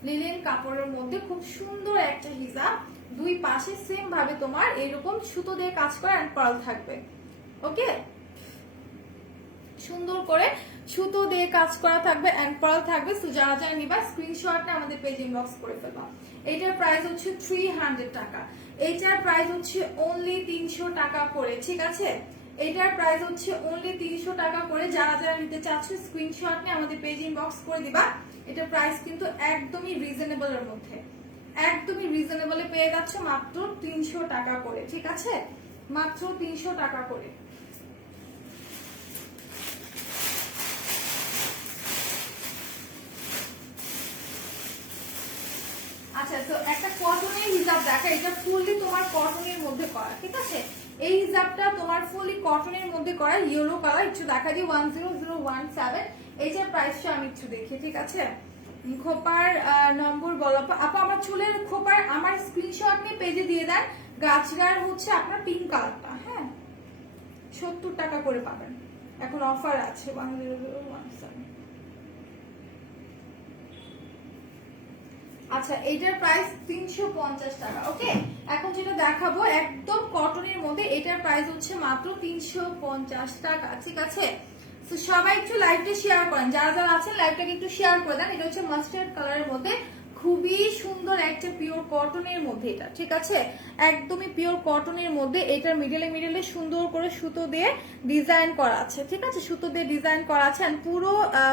লিলেন কাপড়ের মধ্যে খুব সুন্দর একটা হিজাব, দুই পাশে সেম ভাবে তোমার এরকম সুতো দিয়ে কাজ করা এন্ড পার্ল থাকবে, ওকে, সুন্দর করে সুতো দিয়ে কাজ করা থাকবে এন্ড পার্ল থাকবে। সো যারা যারা নিবা স্ক্রিনশটটা আমাদের পেজ ইনবক্স করে ফেলবা। এইটার প্রাইস হচ্ছে 300 টাকা, এইটার প্রাইস হচ্ছে অনলি 300 টাকা করে, ঠিক আছে, এইটার প্রাইস হচ্ছে অনলি 300 টাকা করে। যারা যারা নিতে চাচ্ছ স্ক্রিনশট নিয়ে আমাদের পেজ ইনবক্স করে দিবা। এটার প্রাইস কিন্তু একদমই রিজনেবলের মধ্যে, একদমই রিজনেবলে পেয়ে যাচ্ছ, মাত্র 300 টাকা করে, ঠিক আছে, মাত্র 300 টাকা করে। আচ্ছা, তো একটা কটনের হিজাব দেখা, এটা ফুললি তোমার কটনের মধ্যে করা, ঠিক আছে, এই হিজাবটা তোমার ফুললি কটনের মধ্যে করা, ইয়েলো কালার, একটু দেখা দিই 10017। এইটার প্রাইসটা আমি একটু দেখি, ঠিক আছে, খোপার নম্বর বলো আপা, আমার চুলের খোপার আমার স্ক্রিনশট নিয়ে পেজে দিয়ে দেন। গাছগার হচ্ছে আপনার পিঙ্ক কালারটা, হ্যাঁ, 70 টাকা করে পাবেন, এখন অফার আছে 10017। আচ্ছা, এইটার প্রাইস 350 টাকা, ওকে। এখন যেটা দেখাবো একদম কটনের মধ্যে, এটার প্রাইস হচ্ছে মাত্র 350 টাকা, ঠিক আছে। তো সবাই একটু লাইভটা শেয়ার করেন, যারা যারা আছেন লাইভটাকে একটু শেয়ার করে দেন। এটা হচ্ছে মাস্টার্ড কালারের মধ্যে, খুবই সুন্দর একটা পিওর কটনের মধ্যে এটা, ঠিক আছে, একদমই পিওর কটনের মধ্যে। এটার মিডলে মিডলে সুন্দর করে সুতো দিয়ে ডিজাইন করা আছে, ঠিক আছে, সুতো দিয়ে ডিজাইন করা আছে, আর পুরো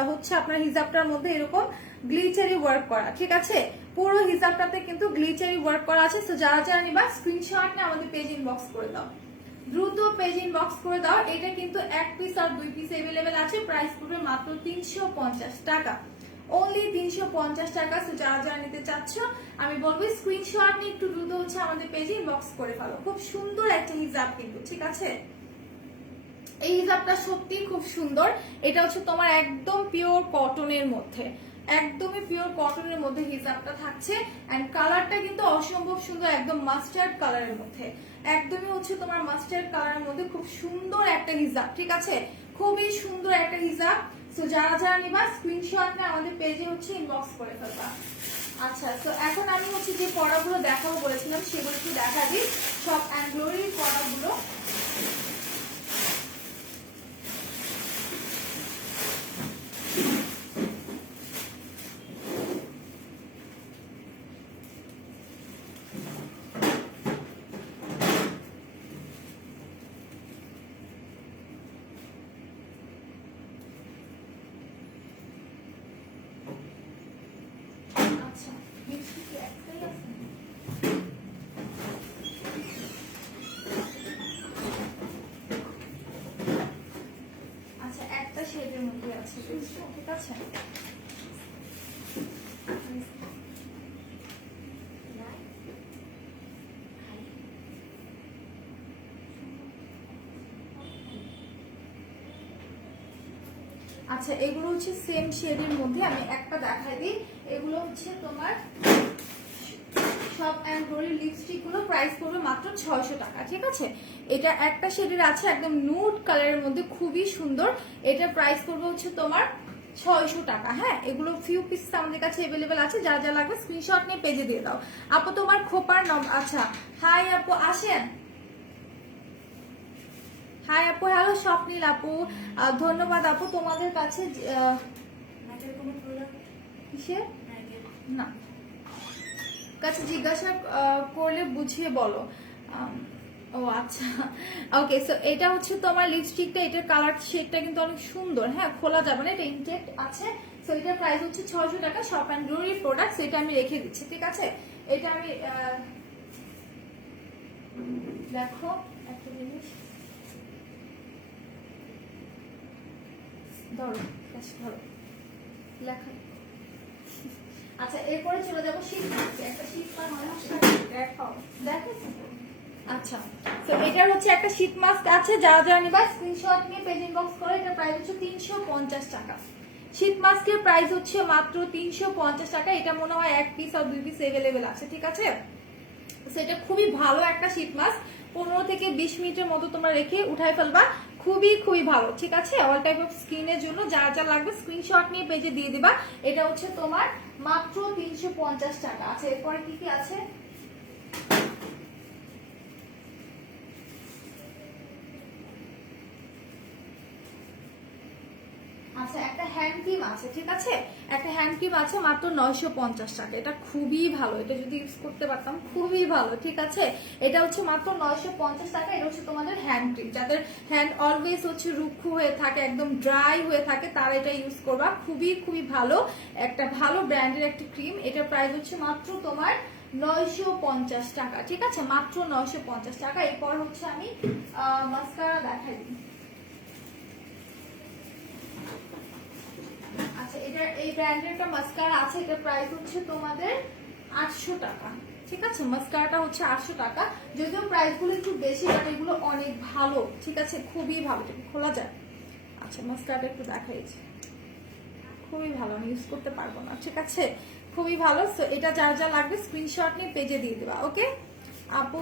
হচ্ছে আপনার হিজাবটার মধ্যে এরকম গ্লিটারি ওয়ার্ক করা, ঠিক আছে, পুরো হিজাবটাতে কিন্তু গ্লিটারি ওয়ার্ক করা আছে। তো যারা যারা নিবা স্ক্রিনশট নিয়ে আমাদের পেজ ইনবক্স করে দাও, দ্রুত পেজ ইনবক্স করে দাও। এটা কিন্তু এক পিস আর দুই পিস अवेलेबल আছে, প্রাইস পড়বে মাত্র 350 টাকা, অনলি 350 টাকা। সো যারা যারা নিতে চাচ্ছ আমি বলবো স্ক্রিনশট নিয়ে একটু দ্রুত হচ্ছে আমাদের পেজে ইনবক্স করে ফেলো। খুব সুন্দর একটা হিজাব কিন্তু, ঠিক আছে, এই হিজাবটা সত্যি খুব সুন্দর। এটা হচ্ছে তোমার একদম পিওর কটনের মধ্যে, একদমই পিওর কটনের মধ্যে হিজাবটা থাকছে, এন্ড কালারটা কিন্তু অসম্ভব সুন্দর, একদম মাস্টার্ড কালারের মধ্যে, একদমই হচ্ছে তোমার মাস্টার্ড কালারের মধ্যে খুব সুন্দর একটা হিজাব, ঠিক আছে, খুবই সুন্দর একটা হিজাব। সো যারা যারা নিবা স্ক্রিনশট নিয়ে আমাদের পেজে হচ্ছে ইনবক্স করে ফেলবা। আচ্ছা, তো এখন আমি হচ্ছে যে পড়াগুলো দেখাবো বলেছিলাম সেগুলো একটু দেখা দিই। সব অ্যান্ড গ্লোরির পড়াগুলো। আচ্ছা, লিপস্টিক একটাই আছে। আচ্ছা, একটা শেডের মধ্যে আছে, ঠিক আছে। আচ্ছা, এগুলো হচ্ছে সেম শেডের মধ্যে, আমি একটা দেখাই দিই। এগুলো হচ্ছে তোমার সব অ্যান্ড গ্লোরি লিপস্টিক গুলো প্রাইস পড়বে মাত্র 600 টাকা, ঠিক আছে। এটা একটা শেডের আছে একদম নুড কালারের মধ্যে, খুবই সুন্দর। এটা প্রাইস পড়বে হচ্ছে তোমার 600 টাকা। হ্যাঁ, এগুলো ফিউ পিস আমাদের কাছে अवेलेबल আছে, যা যা লাগবে স্ক্রিনশট নিয়ে পেজে দিয়ে দাও। আপু তোমার খোপার নাম, আচ্ছা হাই আপু আসেন। হাই আপু, হ্যালো স্বপ্নীল আপু, ধন্যবাদ আপু তোমাদের কাছে। কিসের না কাছে জিজ্ঞাসা করলে বুঝিয়ে বলো। ও আচ্ছা, ওকে। সো এটা হচ্ছে তোমার লিপস্টিকটা, এটার কালার শেডটা কিন্তু অনেক সুন্দর। হ্যাঁ, খোলা যাবে না, এটা ইনটেক্ট আছে। সো এটার প্রাইস হচ্ছে 600 টাকা, শপ অ্যান্ড গ্লোরি প্রোডাক্টস। এটা আমি রেখে দিচ্ছি, ঠিক আছে। এটা আমি দেখো একটা জিনিস ধরো, ধরো লেখা। আচ্ছা, এরপরে চলে যাবো শীত মাস্কে। একটা শীত মাস্ক দেখাও, দেখো। আচ্ছা, তো এটার হচ্ছে একটা শীত মাস্ক আছে, যারা যারা নিবা স্ক্রিনশট নিয়ে পেজ ইনবক্স করে। এটা প্রাইস হচ্ছে 350 টাকা। শীত মাস্কের প্রাইস হচ্ছে মাত্র 350 টাকা। এটা মনে হয় 1 পিস আর 2 পিস अवेलेबल আছে, ঠিক আছে। সেটা খুবই ভালো একটা শীত মাস্ক, 15 থেকে 20 মিনিটের মতো তোমরা রেখে উঠাই ফেলবা, খুবই খুবই ভালো, ঠিক আছে। অল টাইপ অফ স্কিনের জন্য যা যা লাগবে স্ক্রিনশট নিয়ে পেজে দিয়ে দিবা। এটা হচ্ছে তোমার মাত্র 350 টাকা। আচ্ছা, এরপরে কি কি আছে? আচ্ছা, একটা হ্যান্ড ক্রিম আছে, ঠিক আছে। একটা হ্যান্ড ক্রিম আছে মাত্র 950 টাকা। এটা খুবই ভালো, এটা যদি ইউজ করতে পারতাম খুবই ভালো, ঠিক আছে। এটা হচ্ছে মাত্র 950 টাকা। এটা হচ্ছে তোমাদের হ্যান্ড ক্রিম, যাদের হ্যান্ড অলওয়েজ হচ্ছে রুক্ষ হয়ে থাকে, একদম ড্রাই হয়ে থাকে, তারা এটা ইউজ করবা। খুবই খুবই ভালো একটা ভালো ব্র্যান্ডের একটা ক্রিম। এটার প্রাইস হচ্ছে মাত্র তোমার 950 টাকা, ঠিক আছে, মাত্র 950 টাকা। এরপর হচ্ছে আমি মাস্কারা দেখাই দিই। আচ্ছা, এটা এই ব্র্যান্ডের একটা মাস্কারা আছে, এটা প্রাইস হচ্ছে তোমাদের 800 টাকা, ঠিক আছে। মাস্কারাটা হচ্ছে 800 টাকা, যদিও প্রাইসগুলো একটু বেশি, বাট এগুলো অনেক ভালো, ঠিক আছে, খুবই ভালো। খোলা যায়। আচ্ছা, মাস্কারাটা একটু দেখাইছি, খুবই ভালো, আমি ইউজ করতে পারবো না, ঠিক আছে, খুবই ভালো। সো এটা যা যা লাগবে স্ক্রিনশট নিয়ে পেজে দিয়ে দেবা, ওকে। আপু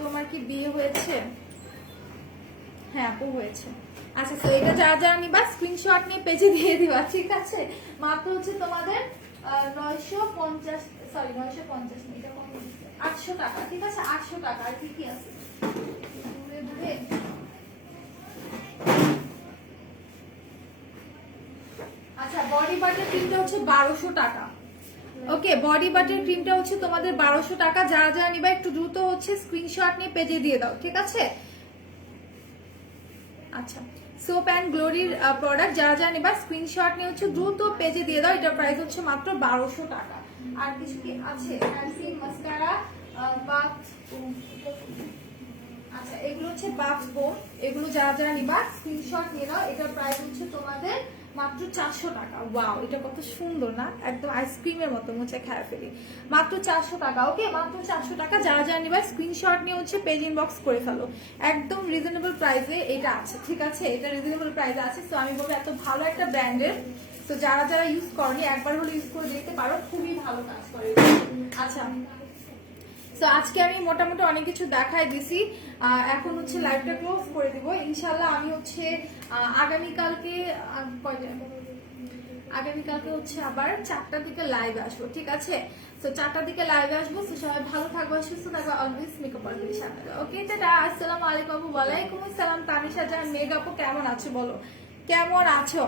তোমার কি বিয়ে হয়েছে? হ্যাঁ আপু, হয়েছে। আচ্ছা, তো এটা যা যা নিবা স্ক্রিনশট নিয়ে পেজে দিয়ে দিবা, ঠিক আছে। মাত্র হচ্ছে তোমাদের 950, সরি 950 না, এটা কত, 800 টাকা, ঠিক আছে, 800 টাকা। আর কি কি আছে দূরে দূরে? আচ্ছা, বডি বাটার ক্রিমটা হচ্ছে 1200 টাকা, ওকে। বডি বাটার ক্রিমটা হচ্ছে তোমাদের 1200 টাকা। যারা যারা নিবা একটু দ্রুত হচ্ছে স্ক্রিনশট নিয়ে পেজে দিয়ে দাও, ঠিক আছে। আচ্ছা, সোপ অ্যান্ড গ্লোরির প্রোডাক্ট যারা যা নেবা স্ক্রিনশট নিয়ে হচ্ছে দ্রুত পেজে দিয়ে দাও। এটার প্রাইস হচ্ছে মাত্র 1200 টাকা। আর কিছু কি আছে? হ্যান্ডক্রিম, মাস্কারা, বাথ, আচ্ছা এগুলো হচ্ছে বাথ বোম। এগুলো যারা যারা নিবা স্ক্রিনশট নিয়ে নাও। এটার প্রাইস হচ্ছে তোমাদের মাত্র 400 টাকা। ওয়াও, এটা কত সুন্দর না, একদম আইসক্রিমের মতো, মুছে খায় ফেলি। মাত্র 400 টাকা, ওকে, মাত্র 400 টাকা। যারা যারা নিবা স্ক্রিনশট নিয়ে হচ্ছে পেজ ইনবক্স করে ফেলো। একদম রিজনেবল প্রাইসে এটা আছে, ঠিক আছে, এটা রিজনেবল প্রাইসে আছে। তো আমি বলবো এত ভালো একটা ব্র্যান্ডের, তো যারা যারা ইউজ করনি একবার হলে ইউজ করে দেখতে পারো, খুবই ভালো কাজ করে। আচ্ছা, তো আজকে আমি মোটামুটি অনেক কিছু দেখাই দিছি। এখন হচ্ছে লাইভটা ক্লোজ করে দিব ইনশাল্লাহ। আমি হচ্ছে আগামীকালকে আগামীকালকে হচ্ছে আবার 4টার দিকে লাইভ আসবো, ঠিক আছে? তো 4টার দিকে লাইভে আসবো। তো সবাই ভালো থাকবো, সুস্থ থাকবো, অলওয়েজ মেকআপ আর্টিস্টের সাথে। ওকে টাটা, আসসালামু আলাইকুম আপু। ওয়ালাইকুম আসসালাম তানিশা জান মেঘ আপু, কেমন আছো বলো, কেমন আছো?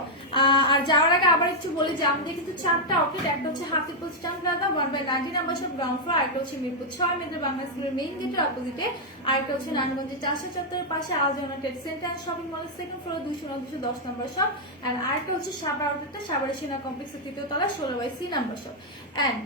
আর যাওয়ার আগে আবার একটু বলি যে আমাদের কিন্তু 4টা আউটলেট, একটা হচ্ছে হাফিপুর স্টান plaza 1/90 number shop ground floor, আরেকটা হচ্ছে মিরপুর 6 মেয়েদের বাংলা স্কুলের মেইন গেটের অপোজিটে, আরেকটা হচ্ছে নারায়ণগঞ্জের 474 পাশে আলজনা ট্রেড সেন্টার শপিং মলের second floor 209-210 number shop, and আরেকটা হচ্ছে সাবার আউটলেটটা সাভারের সেনা কমপ্লেক্সের 3য় তলা 16/C number shop. And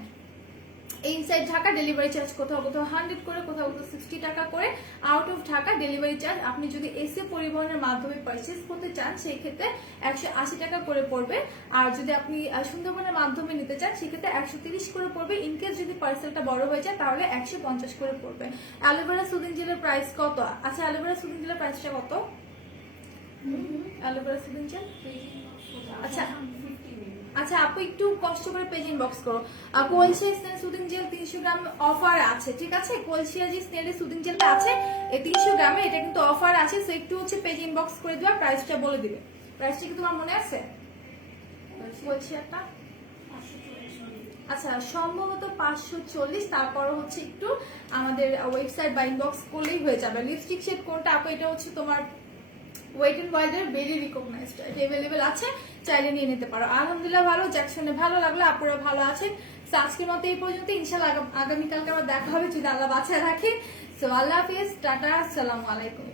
inside Dhaka delivery charge কোথাও কোথাও 100 করে, কোথাও কোথাও 60 টাকা করে। Out of Dhaka delivery charge আপনি যদি এসি পরিবহনের মাধ্যমে পারচেজ করতে চান সেই ক্ষেত্রে 180 টাকা করে পড়বে, আর যদি আপনি সুন্দরবনের মাধ্যমে নিতে চান সেক্ষেত্রে 130 করে পড়বে। ইনকেস যদি পার্সেলটা বড় হয়ে যায় তাহলে 150 করে পড়বে। অ্যালোভেরা সুদিং জেলের প্রাইস কত? আচ্ছা, অ্যালোভেরা সুদিং জেলের প্রাইসটা কত? অ্যালোভেরা সুদিং জেল, আচ্ছা আচ্ছা আপু একটু কষ্ট করে পেজ ইনবক্স করো। কোলসিয়া স্নেল সুদিং জেল 300 গ্রাম অফার আছে, ঠিক আছে? কোলসিয়া যে স্নেলের সুদিং জেলটা আছে এই 300 গ্রামে, এটা কিন্তু অফার আছে। সো একটু হচ্ছে পেজ ইনবক্স করে দিবা, প্রাইসটা বলে দিবে। প্রাইসটা কি তোমার মনে আছে? কোলসিয়াটা আচ্ছা সম্ভবত 540। তারপর হচ্ছে একটু আমাদের ওয়েবসাইট বা ইনবক্স করলেই হয়ে যাবে। লিপস্টিক শেড কোনটা আপু? এটা হচ্ছে তোমার ওয়েট এন্ড ওয়াইল্ডের ভেরি রিকগনাইজড, এটা अवेलेबल আছে, চাইলে নিয়ে নিতে পারো। আলহামদুলিল্লাহ ভালো, জ্যাকসনে ভালো লাগলো, আপুরা ভালো আছেন। সো আজকের মতো এই পর্যন্ত, ইনশাআল্লাহ আগামীকালকে আবার দেখা হবে যদি আল্লাহ বাঁচায় রাখে। সো আল্লাহ হাফেজ, টাটা, আসসালামু আলাইকুম।